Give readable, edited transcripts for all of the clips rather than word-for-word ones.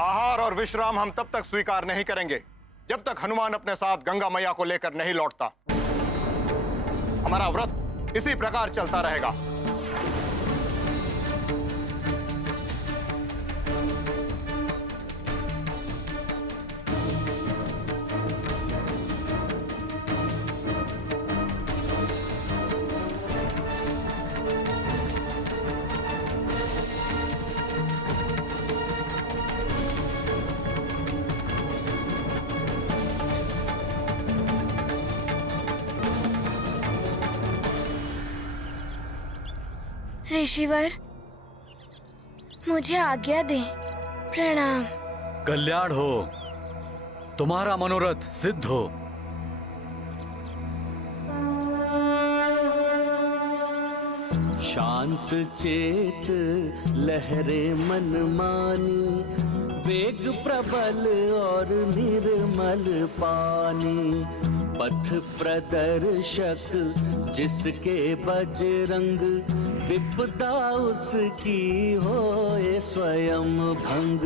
आहार और विश्राम हम तब तक स्वीकार नहीं करेंगे जब तक हनुमान अपने साथ गंगा मैया को लेकर नहीं लौटता। हमारा व्रत इसी प्रकार चलता रहेगा। ऋषिवर, मुझे आज्ञा दें। प्रणाम। कल्याण हो, तुम्हारा मनोरथ सिद्ध हो। शांत चेत लहरे मन मानी, वेग प्रबल और निर्मल पानी। पथ प्रदर्शक जिसके बजरंग, विपदा उसकी होए स्वयं भंग।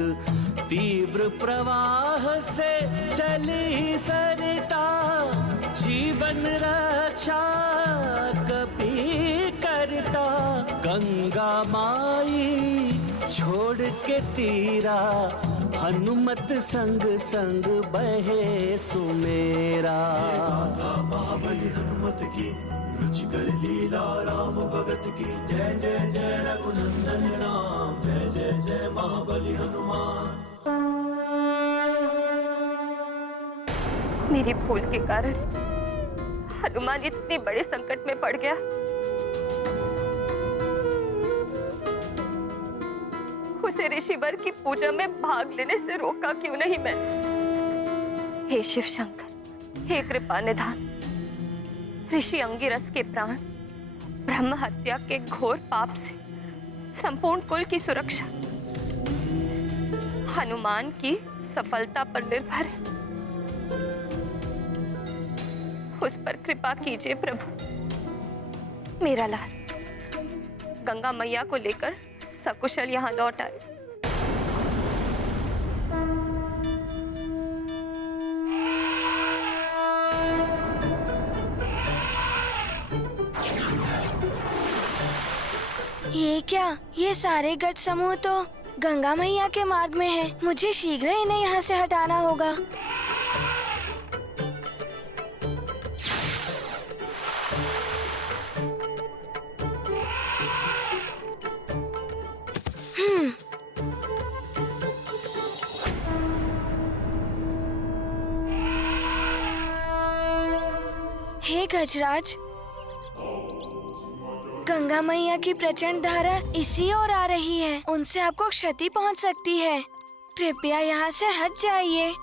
तीव्र प्रवाह से चली सरिता, जीवन रक्षा कभी करता। गंगा माई छोड़ के तीरा, हनुमत संग संग बहे सुमेरा। महाबली हनुमत की, रुचिकर लीला राम भगत की। जय जय जय रघुनंदन राम, जय जय जय महाबली हनुमान। मेरी भूल के कारण हनुमान इतने बड़े संकट में पड़ गया। उसे ऋषिवर की पूजा में भाग लेने से रोका क्यों नहीं मैंने? हे शिव शंकर, हे कृपा निधान, ऋषि अंगिरस के प्राण ब्रह्म हत्या के घोर पाप से संपूर्ण कुल की सुरक्षा हनुमान की सफलता पर निर्भर है। उस पर कृपा कीजिए प्रभु। मेरा लाल गंगा मैया को लेकर सकुशल यहाँ लौट आए। ये क्या? ये सारे गज समूह तो गंगा मैया के मार्ग में है। मुझे शीघ्र इन्हें यहाँ से हटाना होगा। हे गजराज, गंगा मैया की प्रचंड धारा इसी ओर आ रही है। उनसे आपको क्षति पहुंच सकती है। कृपया यहाँ से हट जाइए।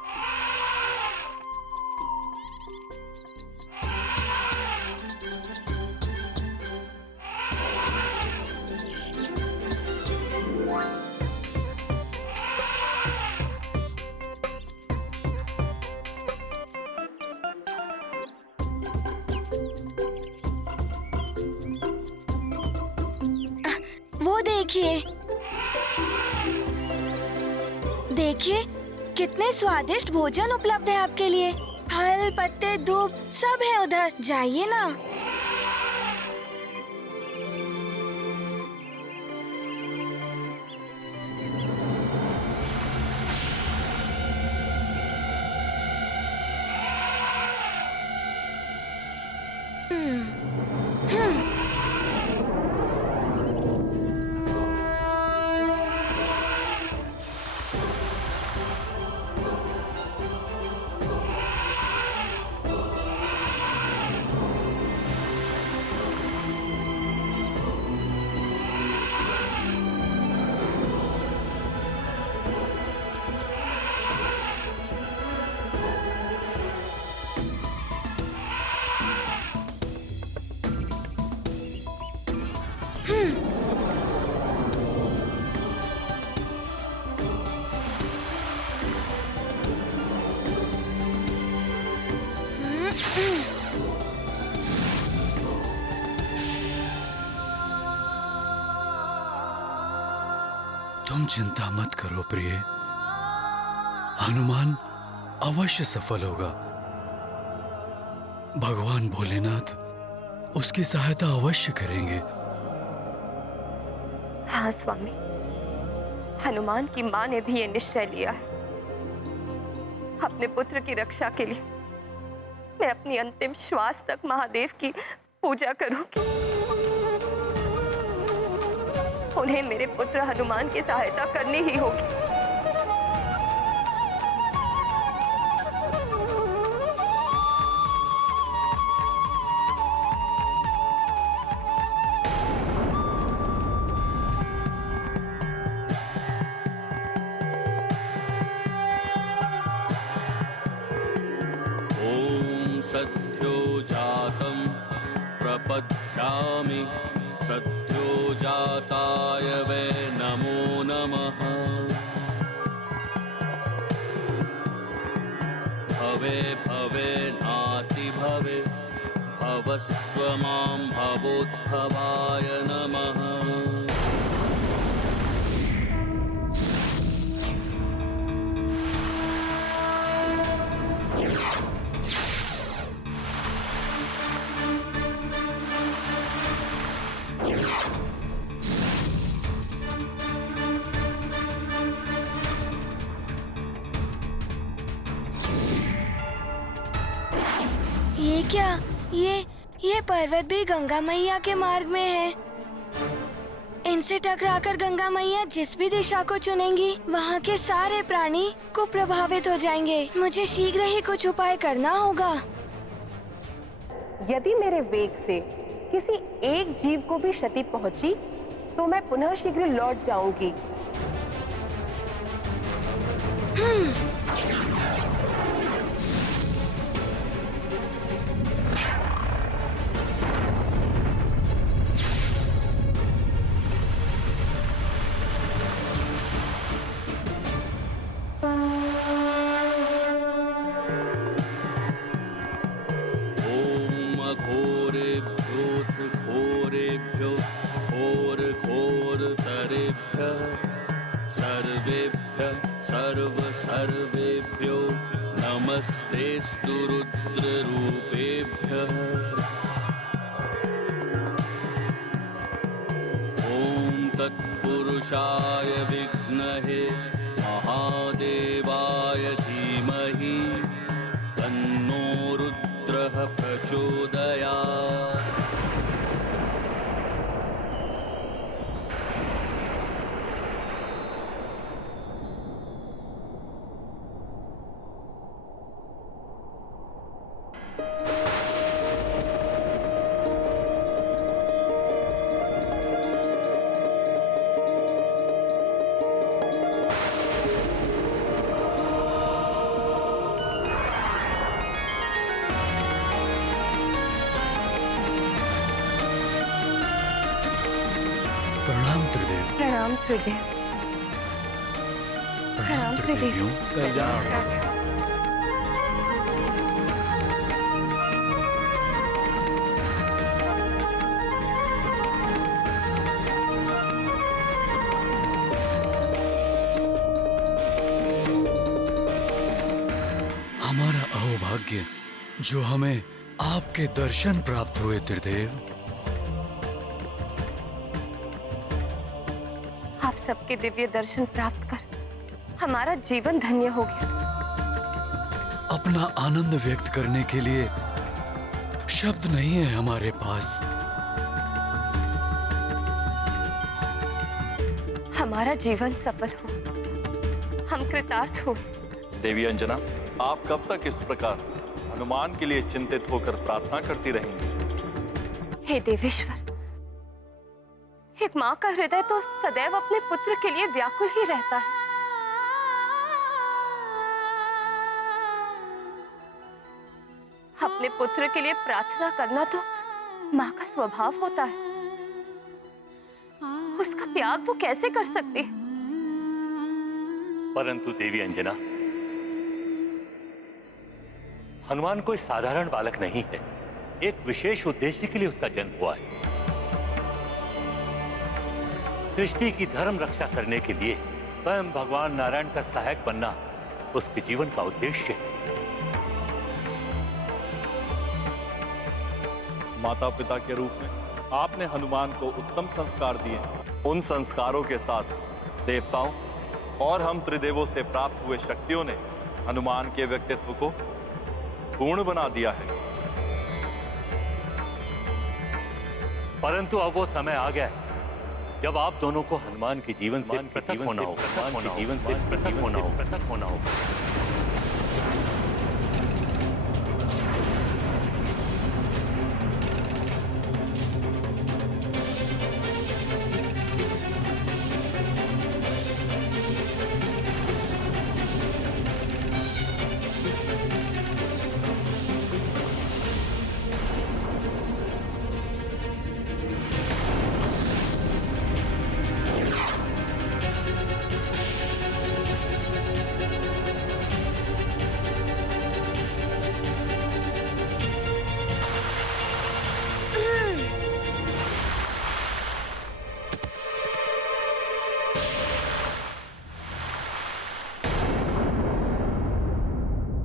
वो देखिए, देखिए कितने स्वादिष्ट भोजन उपलब्ध है आपके लिए। फल, पत्ते, धूप सब है उधर। जाइए ना। तुम चिंता मत करो प्रिय, हनुमान अवश्य सफल होगा। भगवान भोलेनाथ उसकी सहायता अवश्य करेंगे। हाँ स्वामी, हनुमान की माँ ने भी ये निश्चय लिया है। अपने पुत्र की रक्षा के लिए मैं अपनी अंतिम श्वास तक महादेव की पूजा करूंगी। उन्हें मेरे पुत्र हनुमान की सहायता करनी ही होगी। सद्यो जातं प्रपद्यामि सद्यो जाताय वै नमो नमः। भवे भवे नाति भवे भवस्व मां भवोद्भवाय नमः। ये क्या? ये पर्वत भी गंगा मैया के मार्ग में है। इनसे टकराकर गंगा मैया जिस भी दिशा को चुनेंगी, वहाँ के सारे प्राणी को प्रभावित हो जाएंगे। मुझे शीघ्र ही कुछ उपाय करना होगा। यदि मेरे वेग से किसी एक जीव को भी क्षति पहुंची तो मैं पुनः शीघ्र लौट जाऊंगी। घोरेभ्यो घोरतरेभ्यः सर्वेभ्यः सर्वेभ्यो नमस्तेस्तु रुद्ररूपेभ्यः। ॐ तत्पुरुषाय विद्महे महादेवाय धीमहि तन्नो रुद्रः प्रचोदयात्। प्रणाम त्रिदेव। प्रणाम त्रिदेव। प्रणाम त्रिदेवियों। हमारा अहोभाग्य जो हमें आपके दर्शन प्राप्त हुए त्रिदेव। आप सबके दिव्य दर्शन प्राप्त कर हमारा जीवन धन्य हो गया। अपना आनंद व्यक्त करने के लिए शब्द नहीं है हमारे पास। हमारा जीवन सफल हो, हम कृतार्थ हो। देवी अंजना, आप कब तक इस प्रकार हनुमान के लिए चिंतित होकर प्रार्थना करती रहेंगी? हे देवेश्वर, एक माँ का हृदय तो सदैव अपने पुत्र के लिए व्याकुल ही रहता है। अपने पुत्र के लिए प्रार्थना करना तो माँ का स्वभाव होता है। उसका त्याग वो कैसे कर सकती है? परंतु देवी अंजना, हनुमान कोई साधारण बालक नहीं है। एक विशेष उद्देश्य के लिए उसका जन्म हुआ है। सृष्टि की धर्म रक्षा करने के लिए स्वयं भगवान नारायण का सहायक बनना उसके जीवन का उद्देश्य है। माता पिता के रूप में आपने हनुमान को उत्तम संस्कार दिए। उन संस्कारों के साथ देवताओं और हम त्रिदेवों से प्राप्त हुए शक्तियों ने हनुमान के व्यक्तित्व को पूर्ण बना दिया है। परंतु अब वो समय आ गया है जब आप दोनों को हनुमान के जीवन से पृथक होना होगा। पृथक होना होगा।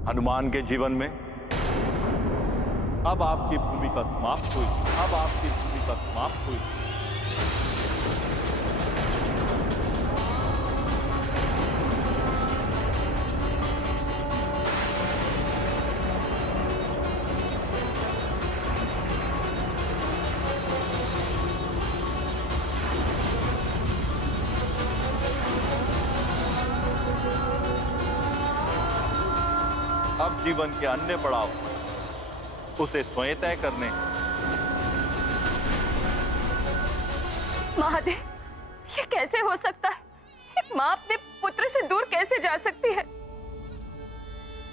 हनुमान के जीवन में अब आपकी भूमिका समाप्त हुई। अब आपकी भूमिका समाप्त हुई। अब जीवन के अन्य पड़ाव उसे स्वयं तय करने हैं। महादेव, ये कैसे हो सकता है? एक माँ अपने पुत्र से दूर कैसे जा सकती है?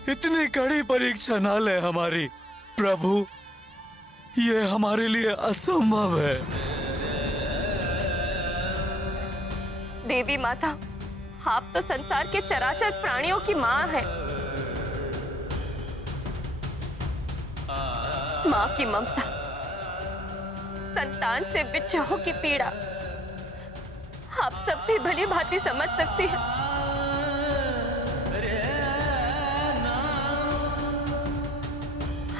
इतनी कड़ी परीक्षा ना ले हमारी प्रभु, ये हमारे लिए असंभव है। देवी माता, आप तो संसार के चराचर प्राणियों की माँ है। माँ की ममता, संतान से विच्छेदों की पीड़ा आप सब भी भली भांति समझ सकती हैं।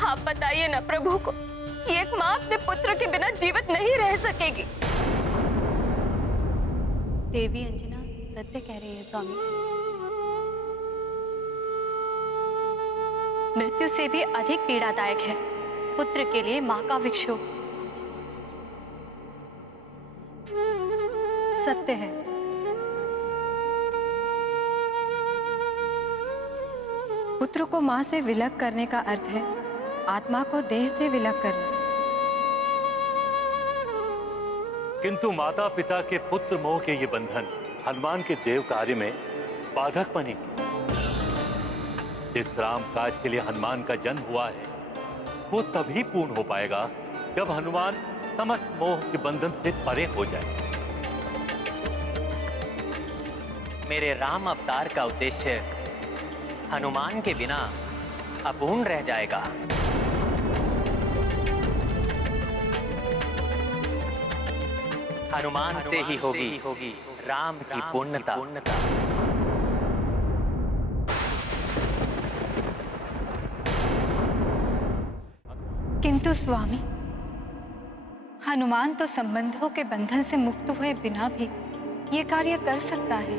आप बताइए ना प्रभु को कि एक माँ अपने पुत्र के बिना जीवित नहीं रह सकेगी। देवी अंजना सत्य कह रही है स्वामी। मृत्यु से भी अधिक पीड़ादायक है पुत्र के लिए मां का विक्षोभ। सत्य है। पुत्र को मां से विलग करने का अर्थ है आत्मा को देह से विलग करना। किंतु माता पिता के पुत्र मोह के ये बंधन हनुमान के देव कार्य में बाधक बनेंगे। जिस राम काज के लिए हनुमान का जन्म हुआ है वो तभी पूर्ण हो पाएगा जब हनुमान समस्त मोह के बंधन से परे हो जाए। मेरे राम अवतार का उद्देश्य हनुमान के बिना अपूर्ण रह जाएगा। हनुमान से ही होगी राम की पूर्णता। किंतु स्वामी, हनुमान तो संबंधों के बंधन से मुक्त हुए बिना भी ये कार्य कर सकता है।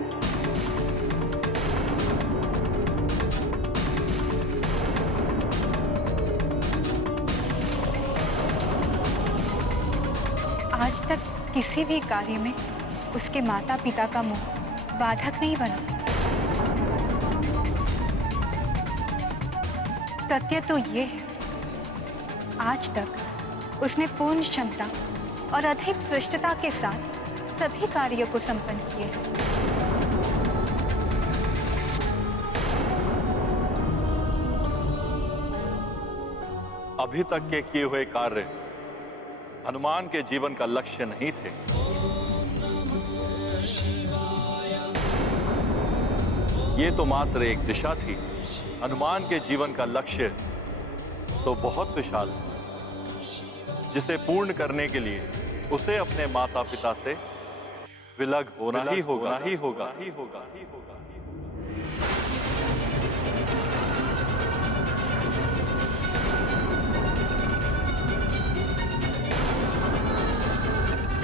आज तक किसी भी कार्य में उसके माता पिता का मोह बाधक नहीं बना। सत्य तो ये है, आज तक उसने पूर्ण क्षमता और अधिक श्रेष्ठता के साथ सभी कार्यों को संपन्न किए हैं। अभी तक के किए हुए कार्य हनुमान के जीवन का लक्ष्य नहीं थे। ये तो मात्र एक दिशा थी। हनुमान के जीवन का लक्ष्य तो बहुत विशाल है, जिसे पूर्ण करने के लिए उसे अपने माता पिता से विलग होना ही होगा।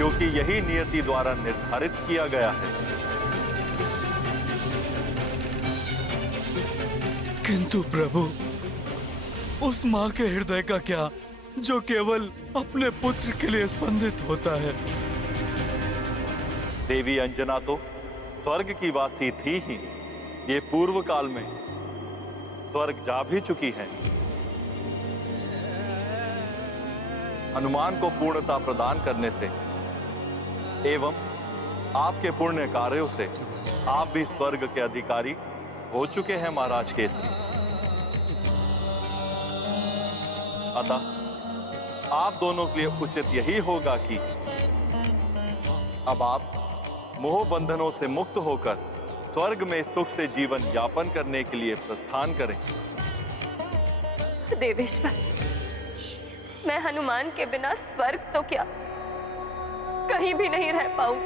क्योंकि यही नियति द्वारा निर्धारित किया गया है। किंतु प्रभु, उस माँ के हृदय का क्या जो केवल अपने पुत्र के लिए स्पंदित होता है? देवी अंजना तो स्वर्ग की वासी थी ही, ये पूर्व काल में स्वर्ग जा भी चुकी हैं। हनुमान को पूर्णता प्रदान करने से एवं आपके पुण्य कार्यों से आप भी स्वर्ग के अधिकारी हो चुके हैं महाराज केसरी। अतः आप दोनों के लिए उचित यही होगा कि अब आप मोह बंधनों से मुक्त होकर स्वर्ग में सुख से जीवन यापन करने के लिए प्रस्थान करें। देवेश्वर, मैं हनुमान के बिना स्वर्ग तो क्या कहीं भी नहीं रह पाऊं,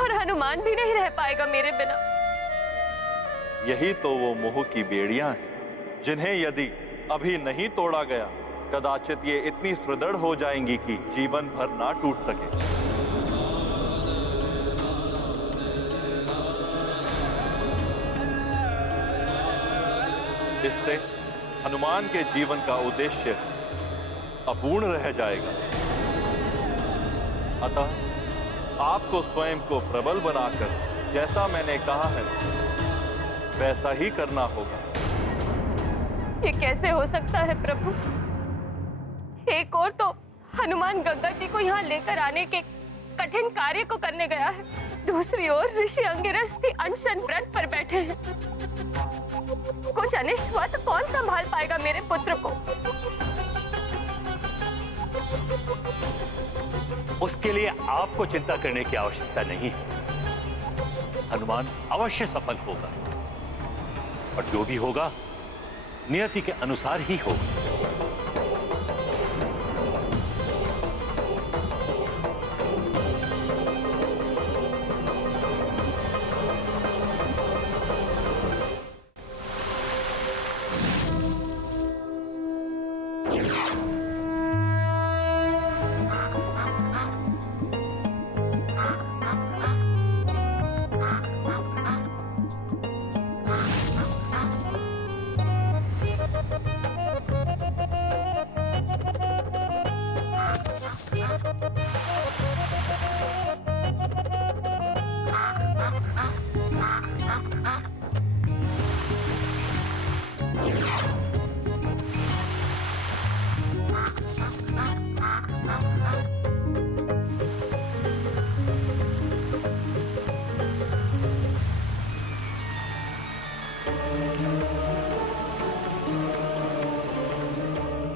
और हनुमान भी नहीं रह पाएगा मेरे बिना। यही तो वो मोह की बेड़ियां हैं जिन्हें यदि अभी नहीं तोड़ा गया कदाचित ये इतनी सुदृढ़ हो जाएंगी कि जीवन भर ना टूट सके। इससे हनुमान के जीवन का उद्देश्य अपूर्ण रह जाएगा। अतः आपको स्वयं को प्रबल बनाकर जैसा मैंने कहा है वैसा ही करना होगा। ये कैसे हो सकता है प्रभु? एक और तो हनुमान गंगा जी को यहाँ लेकर आने के कठिन कार्य को करने गया है, दूसरी ओर ऋषि अंगिरस भी अनशन व्रत पर बैठे हैं। कुछ अनिष्ट हुआ तो कौन संभाल पाएगा मेरे पुत्र को? उसके लिए आपको चिंता करने की आवश्यकता नहीं है। हनुमान अवश्य सफल होगा, और जो भी होगा नियति के अनुसार ही होगा।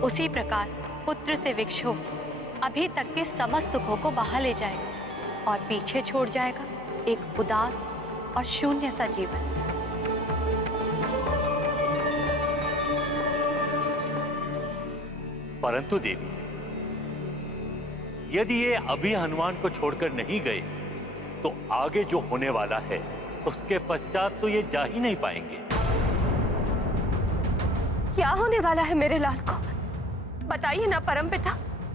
उसी प्रकार पुत्र से विक्षोभ अभी तक के समस्त सुखों को बहा ले जाएगा और पीछे छोड़ जाएगा एक उदास और शून्य सा जीवन। परंतु देवी, यदि ये अभी हनुमान को छोड़कर नहीं गए तो आगे जो होने वाला है उसके पश्चात तो ये जा ही नहीं पाएंगे। क्या होने वाला है मेरे लाल को? बताइए ना परमपिता,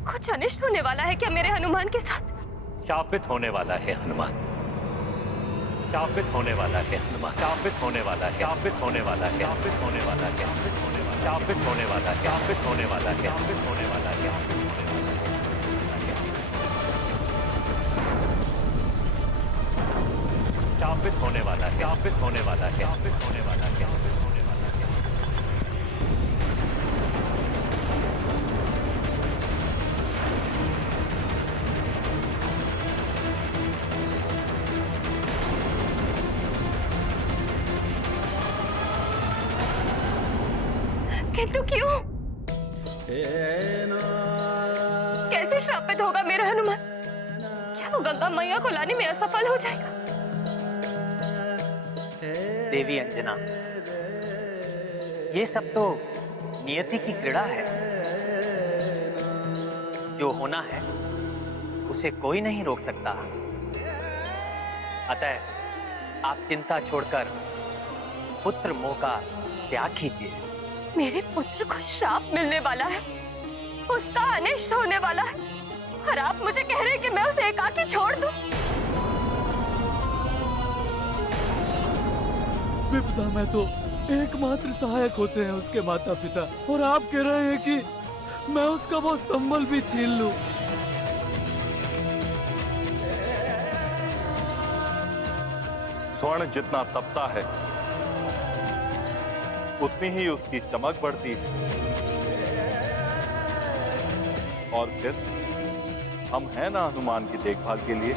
कुछ अनिष्ट होने वाला है क्या मेरे हनुमान के साथ? शापित होने वाला है हनुमान, शापित होने वाला है हनुमान, शापित होने वाला है, शापित होने वाला है, शापित होने वाला है, शापित होने वाला है, शापित होने वाला है, शापित होने वाला है, शापित होने वाला है, शापित होने वाला है, शापित होने वाला है, शापित होने वाला है, शापित होने वाला है। किंतु क्यों? कैसे श्रापित होगा मेरा हनुमान? क्या वो गंगा मैया को लाने में असफल हो जाएगा? देवी अंजना, ये सब तो नियति की क्रीड़ा है। जो होना है उसे कोई नहीं रोक सकता। अतः आप चिंता छोड़कर पुत्र मोह का त्याग कीजिए। मेरे पुत्र को श्राप मिलने वाला है, उसका अनिष्ट होने वाला है और आप मुझे कह रहे हैं कि मैं उसे एकाकी छोड़ दूं? विपदा में तो एकमात्र सहायक होते हैं उसके माता पिता, और आप कह रहे हैं कि मैं उसका वो संबल भी छीन लूं। स्वर्ण जितना तपता है उतनी ही उसकी चमक बढ़ती है। और फिर हम हैं ना हनुमान की देखभाल के लिए।